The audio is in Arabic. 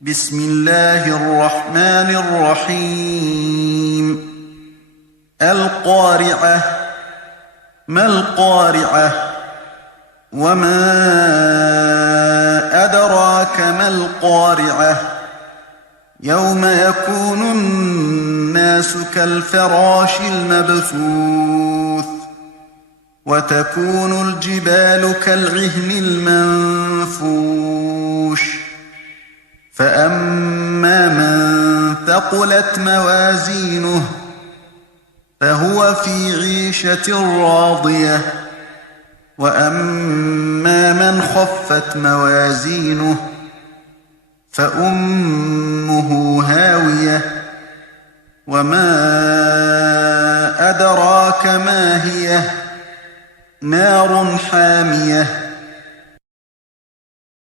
بسم الله الرحمن الرحيم القارعة ما القارعة وما أدراك ما القارعة يوم يكون الناس كالفراش المبثوث وتكون الجبال كالعهن المنفوش فأما من ثقلت موازينه فهو في عيشة راضية وأما من خفت موازينه فأمه هاوية وما أدراك ما هي نار حامية